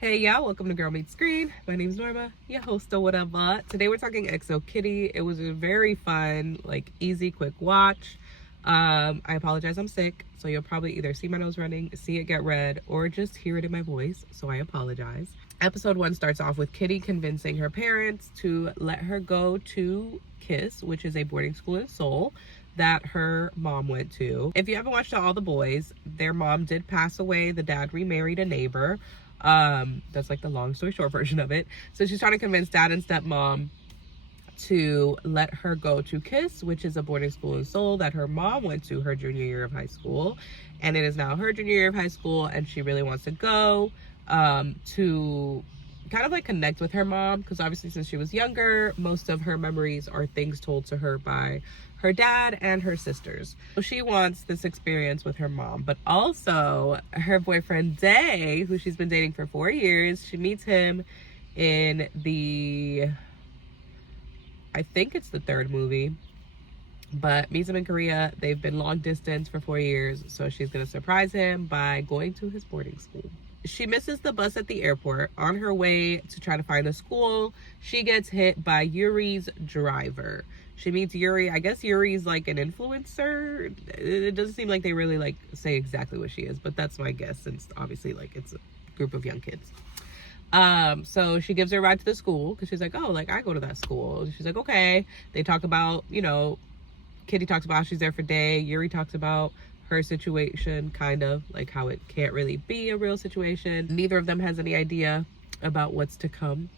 Hey y'all, welcome to Girl Meets Screen. My name's Norma, your host or whatever. Today we're talking XO Kitty. It was a very fun, easy, quick watch. I apologize, I'm sick, so you'll probably either see my nose running, see it get red, or just hear it in my voice, so I apologize. Episode 1 starts off with Kitty convincing her parents to let her go to KISS, which is a boarding school in Seoul that her mom went to. If you haven't watched All the Boys, their mom did pass away. The dad remarried a neighbor. That's like the long story short version of it. So she's trying to convince dad and stepmom to let her go to KISS, which is a boarding school in Seoul that her mom went to her junior year of high school. And it is now her junior year of high school, and she really wants to go to kind of connect with her mom, because obviously since she was younger, most of her memories are things told to her by her dad and her sisters. So she wants this experience with her mom, but also her boyfriend Day, who she's been dating for 4 years. She meets him in I think it's the third movie, but meets him in Korea. They've been long distance for 4 years, so she's gonna surprise him by going to his boarding school. She misses the bus at the airport. On her way to try to find a school, she gets hit by Yuri'S driver. She meets Yuri. I guess Yuri's like an influencer. It doesn't seem like they really say exactly what she is, but that's my guess, since obviously it's a group of young kids. So she gives her a ride to the school because she's like, oh, I go to that school. She's like, okay. They talk about, Kitty talks about how she's there for Day. Yuri talks about her situation, kind of how it can't really be a real situation. Neither of them has any idea about what's to come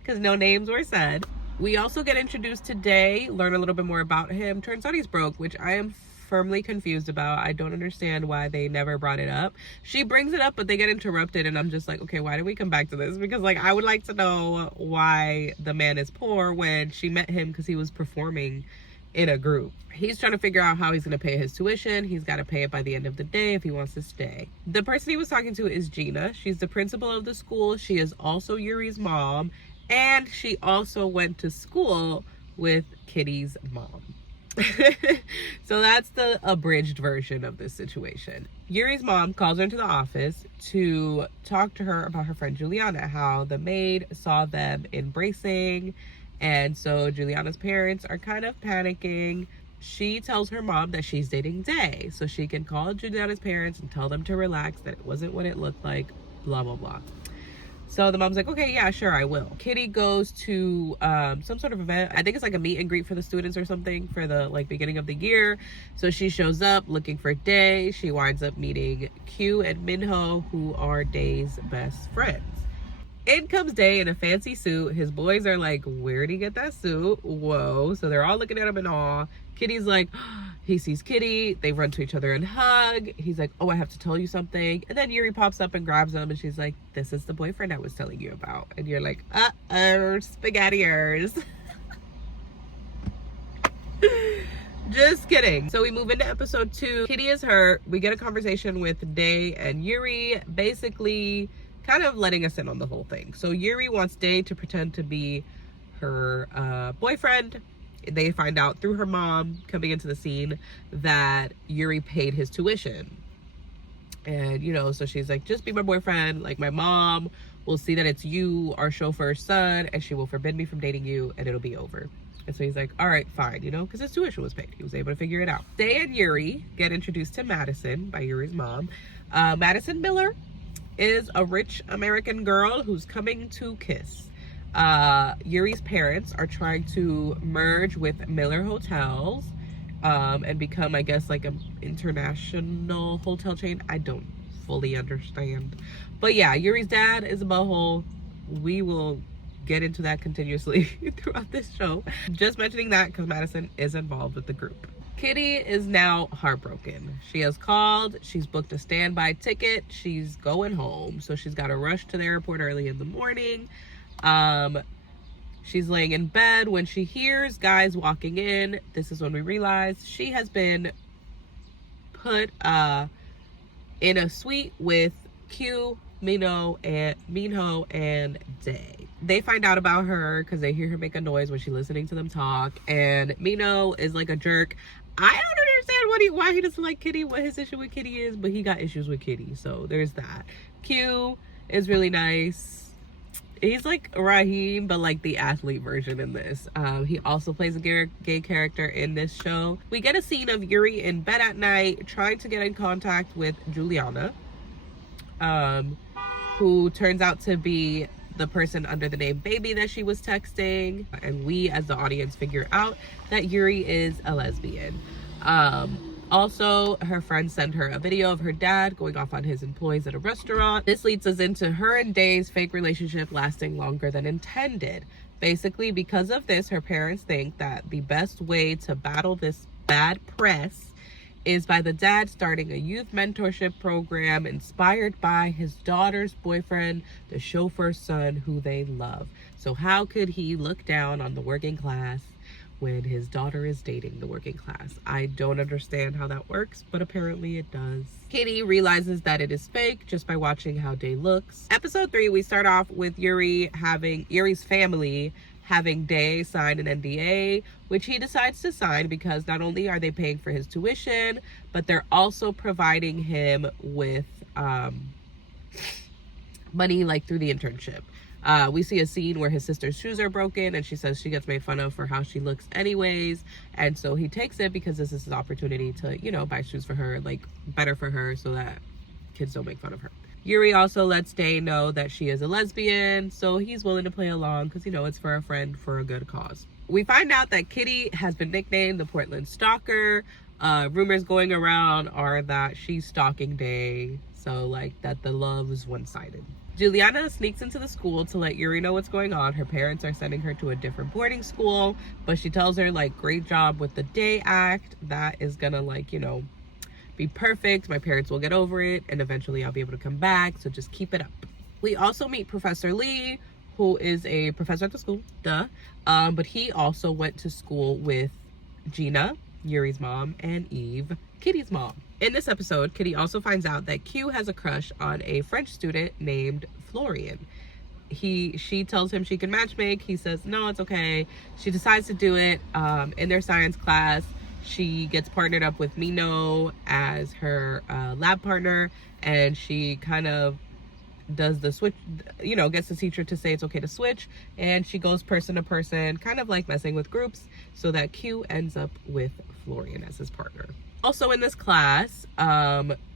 because no names were said. We also get introduced today, learn a little bit more about him. Turns out he's broke, which I am firmly confused about. I don't understand why they never brought it up. She brings it up, but they get interrupted, and I'm just like, okay, why did we come back to this? Because I would like to know why the man is poor when she met him because he was performing in a group. He's trying to figure out how he's going to pay his tuition. He's got to pay it by the end of the day if he wants to stay. The person he was talking to is Gina. She's the principal of the school. She is also Yuri's mom, and she also went to school with Kitty's mom. So that's the abridged version of this situation. Yuri's mom calls her into the office to talk to her about her friend Juliana, how the maid saw them embracing, and so Juliana's parents are kind of panicking. She tells her mom that she's dating Day, so she can call Juliana's parents and tell them to relax, that it wasn't what it looked like, blah, blah, blah. So the mom's like, okay, yeah, sure, I will. Kitty goes to some sort of event. I think it's a meet and greet for the students or something for the beginning of the year. So she shows up looking for Day. She winds up meeting Q and Minho, who are Day's best friends. In comes Day in a fancy suit. His boys are like, where'd he get that suit? Whoa. So they're all looking at him in awe. Kitty's like, he sees Kitty. They run to each other and hug. He's like, oh, I have to tell you something. And then Yuri pops up and grabs him, and she's like, this is the boyfriend I was telling you about. And you're like, uh-oh, spaghetti-ers. Just kidding. So we move into episode 2. Kitty is hurt. We get a conversation with Day and Yuri, basically kind of letting us in on the whole thing. So Yuri wants Day to pretend to be her boyfriend. They find out through her mom coming into the scene that Yuri paid his tuition. And, so she's like, just be my boyfriend. My mom will see that it's you, our chauffeur's son, and she will forbid me from dating you, and it'll be over. And so he's like, all right, fine, because his tuition was paid. He was able to figure it out. Day and Yuri get introduced to Madison by Yuri's mom. Madison Miller is a rich American girl who's coming to KISS. Yuri's parents are trying to merge with Miller Hotels and become, I guess, an international hotel chain. I don't fully understand. But yeah, Yuri's dad is a butthole. We will get into that continuously throughout this show. Just mentioning that because Madison is involved with the group. Kitty is now heartbroken. She has called. She's booked a standby ticket. She's going home. So she's got to rush to the airport early in the morning. She's laying in bed when she hears guys walking in. This is when we realize she has been put in a suite with Q, Minho, and Day. They find out about her because they hear her make a noise when she's listening to them talk, and Minho is like a jerk. I don't understand why he doesn't like Kitty, what his issue with Kitty is, but he got issues with Kitty, so there's that. Q is really nice. He's like Raheem, but like the athlete version in this. He also plays a gay character in this show. We get a scene of Yuri in bed at night trying to get in contact with Juliana, who turns out to be the person under the name Baby that she was texting. And we as the audience figure out that Yuri is a lesbian. Also, her friends send her a video of her dad going off on his employees at a restaurant. This leads us into her and Day's fake relationship lasting longer than intended. Basically, because of this, her parents think that the best way to battle this bad press is by the dad starting a youth mentorship program inspired by his daughter's boyfriend, the chauffeur's son, who they love. So how could he look down on the working class when his daughter is dating the working class? I don't understand how that works, but apparently it does. Kitty realizes that it is fake just by watching how Day looks. Episode 3, we start off with Yuri's family having Day sign an NDA, which he decides to sign because not only are they paying for his tuition, but they're also providing him with money like through the internship. We see a scene where his sister's shoes are broken and she says she gets made fun of for how she looks anyways. And so he takes it because this is his opportunity to, you know, buy shoes for her, like better for her so that kids don't make fun of her. Yuri also lets Day know that she is a lesbian, so he's willing to play along because, you know, it's for a friend for a good cause. We find out that Kitty has been nicknamed the Portland Stalker. Rumors going around are that she's stalking Day, so like that the love is one-sided. Juliana sneaks into the school to let Yuri know what's going on. Her parents are sending her to a different boarding school, but she tells her, like, great job with the Day act. That is gonna, like, you know, be perfect. My parents will get over it, and eventually I'll be able to come back, so just keep it up. We also meet Professor Lee, who is a professor at the school, but he also went to school with Gina, Yuri's mom, and Eve, Kitty's mom. In this episode, Kitty also finds out that Q has a crush on a French student named Florian. She tells him she can matchmake. He says, no, it's okay. She decides to do it. In their science class, she gets partnered up with Mino as her lab partner, and she kind of does the switch, you know, gets the teacher to say it's okay to switch, and she goes person to person, kind of like messing with groups, so that Q ends up with Florian as his partner. Also in this class,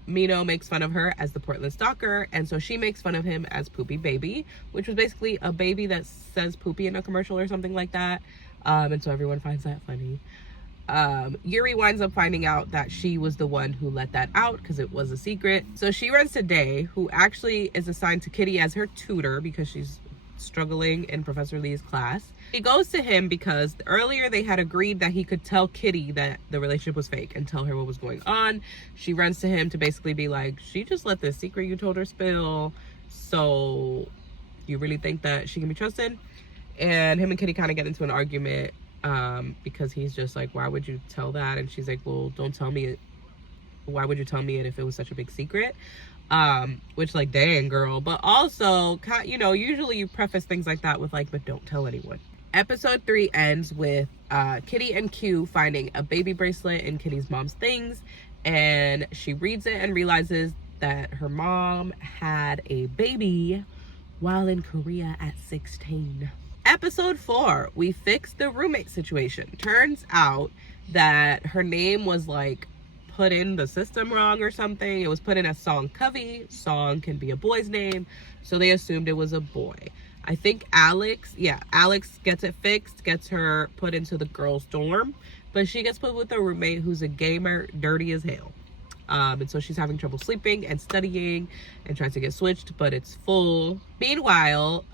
Mino makes fun of her as the Portland Stalker, and so she makes fun of him as Poopy Baby, which was basically a baby that says poopy in a commercial or something like that, and so everyone finds that funny. Yuri winds up finding out that she was the one who let that out because it was a secret. So she runs to Day, who actually is assigned to Kitty as her tutor because she's struggling in Professor Lee's class. She goes to him because earlier they had agreed that he could tell Kitty that the relationship was fake and tell her what was going on. She runs to him to basically be like, she just let this secret you told her spill, so you really think that she can be trusted? And him and Kitty kind of get into an argument because he's just like, why would you tell that? And she's like, well, don't tell me it. Why would you tell me it if it was such a big secret? Which, like, dang, girl. But also, you know, usually you preface things like that with like, but don't tell anyone. Episode 3 ends with Kitty and Q finding a baby bracelet in Kitty's mom's things, and she reads it and realizes that her mom had a baby while in Korea at 16. Episode 4, we fixed the roommate situation. Turns out that her name was like put in the system wrong or something. It was put in as Song Covey. Song can be a boy's name, so they assumed it was a boy. I think Alex gets it fixed, gets her put into the girls' dorm, but she gets put with a roommate who's a gamer, dirty as hell. And so she's having trouble sleeping and studying and tries to get switched, but it's full. Meanwhile,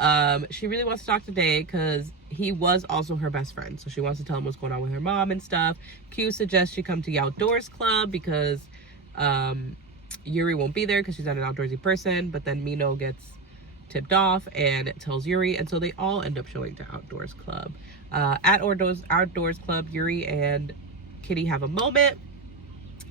she really wants to talk to Day because he was also her best friend. So she wants to tell him what's going on with her mom and stuff. Q suggests she come to the outdoors club because Yuri won't be there because she's not an outdoorsy person. But then Mino gets tipped off and tells Yuri, and so they all end up showing to outdoors club. At outdoors club, Yuri and Kitty have a moment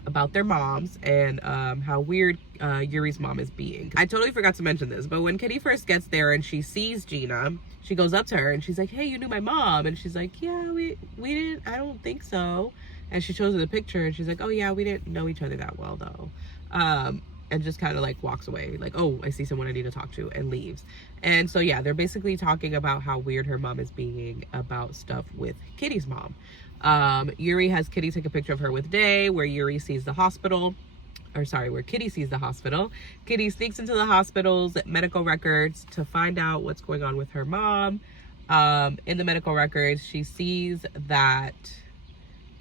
about their moms and how weird Yuri's mom is being. I totally forgot to mention this, but when Kitty first gets there and she sees Gina, she goes up to her and she's like, hey, you knew my mom? And she's like, yeah, we didn't, I don't think so. And she shows her the picture and she's like, oh yeah, we didn't know each other that well though. and just kind of like walks away, like, oh, I see someone I need to talk to, and leaves. And so yeah, they're basically talking about how weird her mom is being about stuff with Kitty's mom. Yuri has Kitty take a picture of her with Day, where Yuri sees the hospital, or sorry, where Kitty sees the hospital. Kitty sneaks into the hospital's medical records to find out what's going on with her mom. In the medical records, she sees that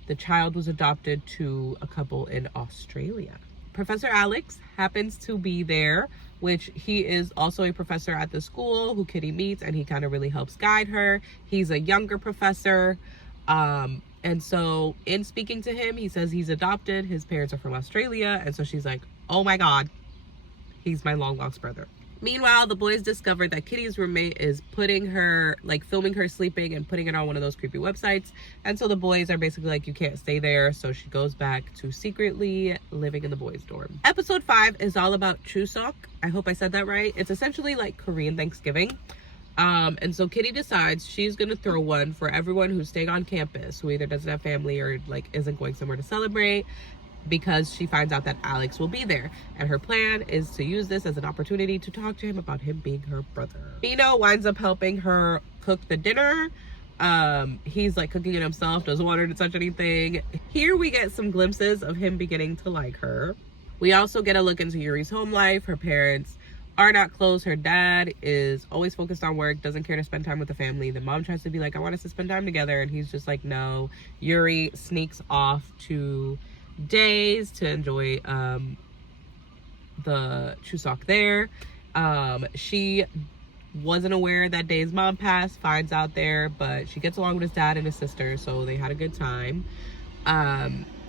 the child was adopted to a couple in Australia. Professor Alex happens to be there, which he is also a professor at the school who Kitty meets, and he kind of really helps guide her. He's a younger professor. And so in speaking to him, he says he's adopted. His parents are from Australia. And so she's like, oh my God, he's my long lost brother. Meanwhile, the boys discovered that Kitty's roommate is putting her, like filming her sleeping and putting it on one of those creepy websites. And so the boys are basically like, you can't stay there. So she goes back to secretly living in the boys' dorm. Episode 5 is all about Chuseok. I hope I said that right. It's essentially like Korean Thanksgiving. And so Kitty decides she's gonna throw one for everyone who's staying on campus, who either doesn't have family or like isn't going somewhere to celebrate, because she finds out that Alex will be there. And her plan is to use this as an opportunity to talk to him about him being her brother. Mino winds up helping her cook the dinner. He's like cooking it himself, doesn't want her to touch anything. Here we get some glimpses of him beginning to like her. We also get a look into Yuri's home life. Her parents are not close. Her dad is always focused on work, doesn't care to spend time with the family. The mom tries to be like, I want us to spend time together, and he's just like, no. Yuri sneaks off to Days to enjoy the Chuseok there. She wasn't aware that Day's mom passed, finds out there, but she gets along with his dad and his sister, so they had a good time.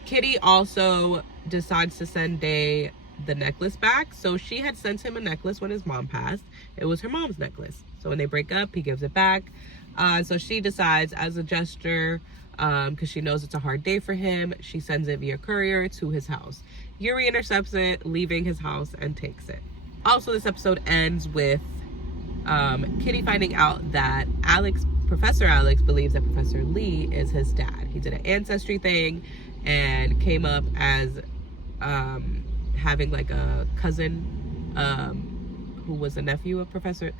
Kitty also decides to send Day the necklace back. So she had sent him a necklace when his mom passed. It was her mom's necklace. So when they break up, he gives it back. So she decides, as a gesture, because she knows it's a hard day for him, she sends it via courier to his house. Yuri intercepts it, leaving his house, and takes it. Also, this episode ends with Kitty finding out that Professor Alex believes that Professor Lee is his dad. He did an ancestry thing and came up as having like a cousin who was a nephew of Professor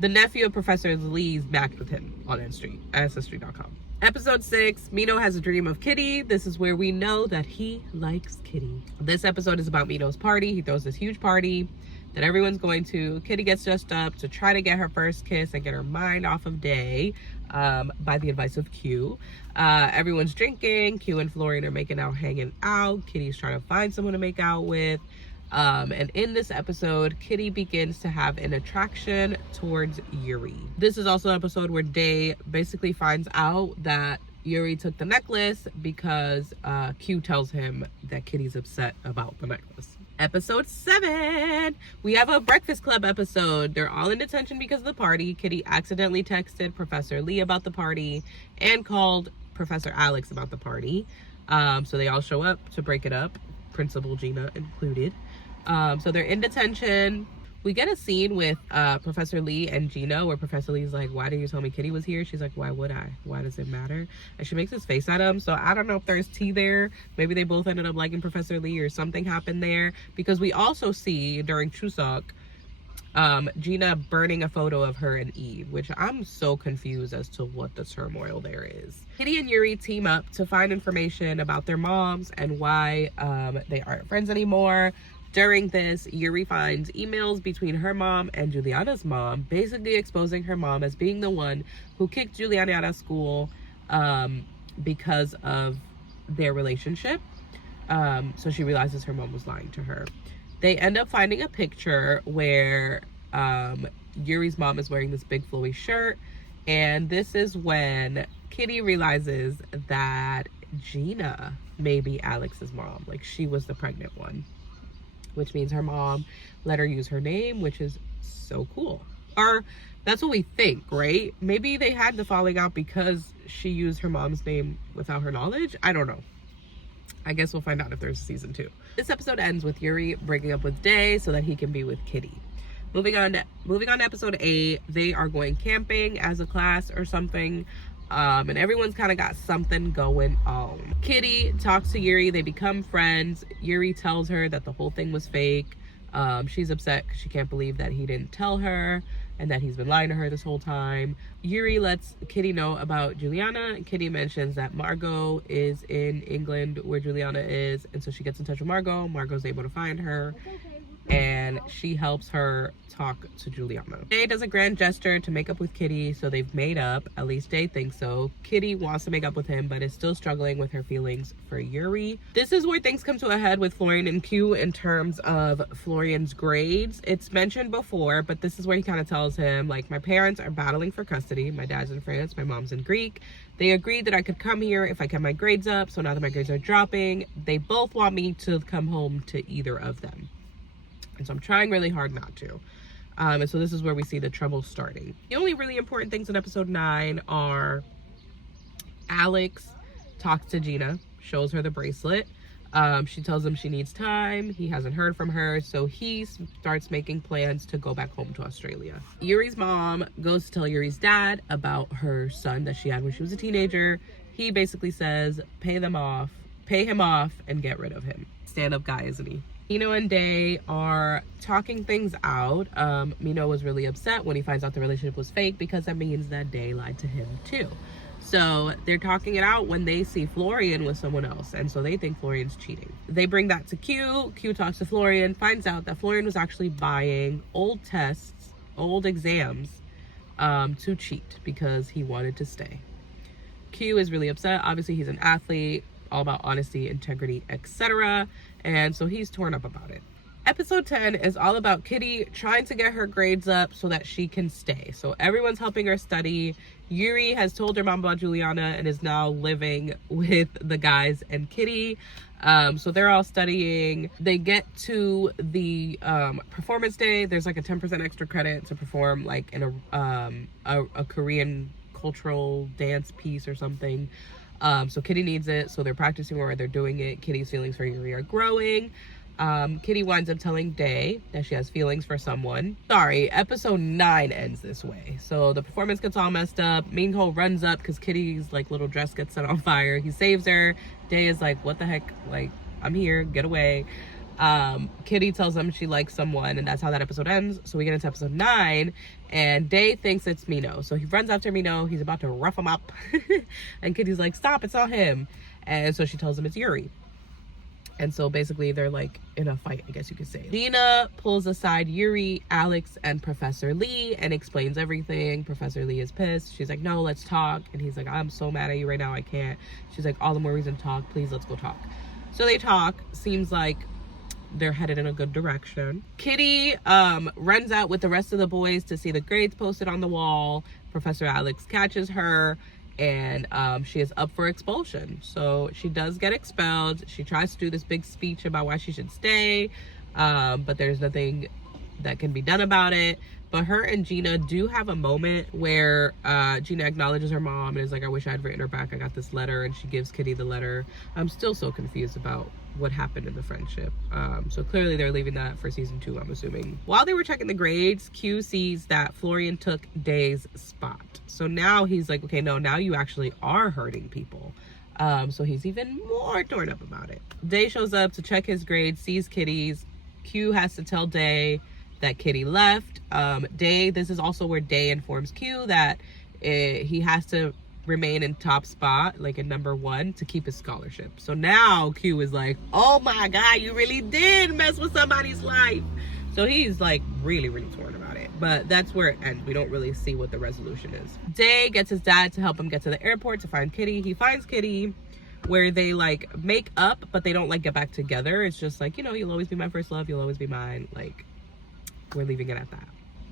Lee's matched with him on Ancestry.com. Episode 6, Mino has a dream of Kitty. This is where we know that he likes Kitty. This episode is about Mino's party. He throws this huge party that everyone's going to. Kitty gets dressed up to try to get her first kiss and get her mind off of Day by the advice of Q. Everyone's drinking. Q and Florian are making out, hanging out. Kitty's trying to find someone to make out with. And in this episode, Kitty begins to have an attraction towards Yuri. This is also an episode where Day basically finds out that Yuri took the necklace because Q tells him that Kitty's upset about the necklace. Episode 7, we have a Breakfast Club episode. They're all in detention because of the party. Kitty accidentally texted Professor Lee about the party and called Professor Alex about the party. So they all show up to break it up, Principal Gina included. So they're in detention. We get a scene with Professor Lee and Gina where Professor Lee's like, why didn't you tell me Kitty was here? She's like, why would I? Why does it matter? And she makes his face at him. So I don't know if there's tea there. Maybe they both ended up liking Professor Lee or something happened there. Because we also see during Chuseok, Gina burning a photo of her and Eve, which I'm so confused as to what the turmoil there is. Kitty and Yuri team up to find information about their moms and why they aren't friends anymore. During this, Yuri finds emails between her mom and Juliana's mom, basically exposing her mom as being the one who kicked Juliana out of school because of their relationship. So she realizes her mom was lying to her. They end up finding a picture where Yuri's mom is wearing this big flowy shirt. And this is when Kitty realizes that Gina may be Alex's mom. Like, she was the pregnant one. Which means her mom let her use her name, which is so cool. Or that's what we think, right? Maybe they had the falling out because she used her mom's name without her knowledge. I don't know. I guess we'll find out if there's season 2. This episode ends with Yuri breaking up with Day so that he can be with Kitty. Moving on to episode 8, they are going camping as a class or something. And everyone's kind of got something going on. Kitty talks to Yuri. They become friends. Yuri tells her that the whole thing was fake. She's upset because she can't believe that he didn't tell her and that he's been lying to her this whole time. Yuri lets Kitty know about Juliana. Kitty mentions that Margot is in England where Juliana is, and so she gets in touch with Margot. Margot's able to find her, and she helps her talk to Juliana. Day does a grand gesture to make up with Kitty, so they've made up. At least Day thinks so. Kitty wants to make up with him, but is still struggling with her feelings for Yuri. This is where things come to a head with Florian and Q in terms of Florian's grades. It's mentioned before, but this is where he kind of tells him, like, my parents are battling for custody. My dad's in France, my mom's in Greek. They agreed that I could come here if I kept my grades up, so now that my grades are dropping, they both want me to come home to either of them. And so I'm trying really hard not to. And so this is where we see the trouble starting. The only really important things in episode 9 are Alex talks to Gina, shows her the bracelet. She tells him she needs time. He hasn't heard from her, so he starts making plans to go back home to Australia. Yuri's mom goes to tell Yuri's dad about her son that she had when she was a teenager. He basically says, pay him off, and get rid of him. Stand-up guy, isn't he? Mino and Day are talking things out. Mino was really upset when he finds out the relationship was fake because that means that Day lied to him too. So they're talking it out when they see Florian with someone else, and so they think Florian's cheating. They bring that to Q. Q talks to Florian, finds out that Florian was actually buying old tests, old exams, to cheat because he wanted to stay. Q is really upset. Obviously, he's an athlete, all about honesty, integrity, etc. And so he's torn up about it. Episode 10 is all about Kitty trying to get her grades up so that she can stay. So everyone's helping her study. Yuri has told her mom about Juliana and is now living with the guys and Kitty. So they're all studying. They get to the performance day. There's like a 10% extra credit to perform like in a Korean cultural dance piece or something. So Kitty needs it, so they're practicing or they're doing it. Kitty's feelings for Yuri are growing. Kitty winds up telling Day that she has feelings for someone. Sorry, episode 9 ends this way. So the performance gets all messed up. Minho runs up because Kitty's like little dress gets set on fire. He saves her. Day is like, what the heck? Like, I'm here, get away. Kitty tells him she likes someone, and that's how that episode ends. So we get into episode 9, and Day thinks it's Mino. So he runs after Mino. He's about to rough him up. And Kitty's like, stop, it's not him. And so she tells him it's Yuri. And so basically they're like in a fight, I guess you could say. Gina pulls aside Yuri, Alex, and Professor Lee and explains everything. Professor Lee is pissed. She's like, no, let's talk. And he's like, I'm so mad at you right now, I can't. She's like, all the more reason to talk. Please, let's go talk. So they talk. Seems like they're headed in a good direction. Kitty runs out with the rest of the boys to see the grades posted on the wall. Professor Alex catches her, and she is up for expulsion. So she does get expelled. She tries to do this big speech about why she should stay, but there's nothing that can be done about it. But her and Gina do have a moment where Gina acknowledges her mom and is like, I wish I had written her back. I got this letter, and she gives Kitty the letter. I'm still so confused about what happened in the friendship. So clearly they're leaving that for season 2, I'm assuming. While they were checking the grades, Q sees that Florian took Day's spot. So now he's like, okay, no, now you actually are hurting people. So he's even more torn up about it. Day shows up to check his grades, sees Kitty's. Q has to tell Day that Kitty left. Day, this is also where Day informs Q that he has to remain in top spot, like in number 1, to keep his scholarship. So now Q is like, oh my god, you really did mess with somebody's life. So he's like really torn about it. But that's where it ends. We don't really see what the resolution is. Day gets his dad to help him get to the airport to find Kitty. He finds Kitty where they like make up, but they don't like get back together. It's just like, you know, you'll always be my first love, you'll always be mine. Like, we're leaving it at that.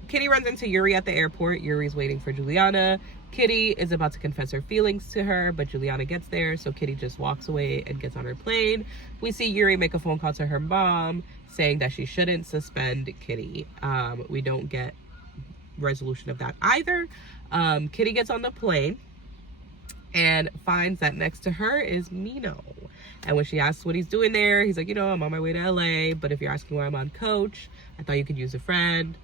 Kitty runs into Yuri at the airport. Yuri's waiting for Juliana. Kitty is about to confess her feelings to her, but Juliana gets there, so Kitty just walks away and gets on her plane. We see Yuri make a phone call to her mom saying that she shouldn't suspend Kitty. We don't get resolution of that either. Kitty gets on the plane and finds that next to her is Mino. And when she asks what he's doing there, he's like, you know, I'm on my way to LA, but if you're asking why I'm on coach, I thought you could use a friend.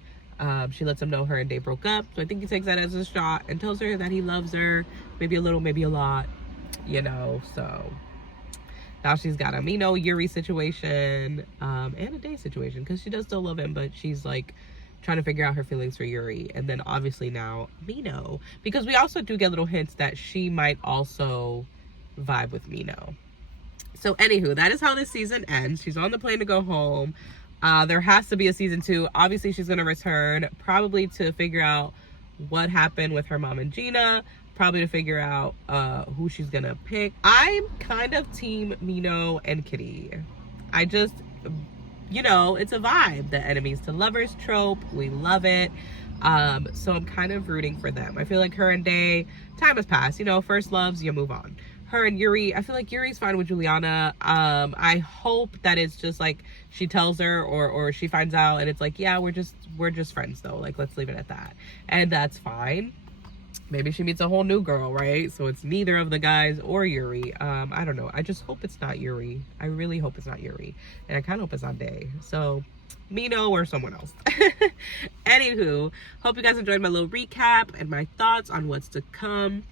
She lets him know her and Day broke up. So I think he takes that as a shot and tells her that he loves her. Maybe a little, maybe a lot, you know. So Now she's got a Mino Yuri situation, and a Day situation, because she does still love him, but she's like trying to figure out her feelings for Yuri. And then obviously now Mino, because we also do get little hints that she might also vibe with Mino. So anywho, that is how this season ends. She's on the plane to go home. There has to be a season 2. Obviously she's going to return, probably to figure out what happened with her mom and Gina, probably to figure out who she's going to pick. I'm kind of team Mino and Kitty. I just, you know, it's a vibe. The enemies to lovers trope. We love it. So I'm kind of rooting for them. I feel like her and Day, time has passed. You know, first loves, you move on. Her and Yuri, I feel like Yuri's fine with Juliana. I hope that it's just like she tells her or she finds out and it's like, yeah, we're just friends though. Like, let's leave it at that. And that's fine. Maybe she meets a whole new girl, right? So it's neither of the guys or Yuri. I don't know. I just hope it's not Yuri. I really hope it's not Yuri. And I kind of hope it's not Day. So Mino or someone else. Anywho, hope you guys enjoyed my little recap and my thoughts on what's to come.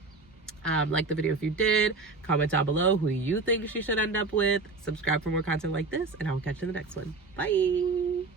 Like the video if you did. Comment down below who you think she should end up with. Subscribe for more content like this, and I will catch you in the next one. Bye!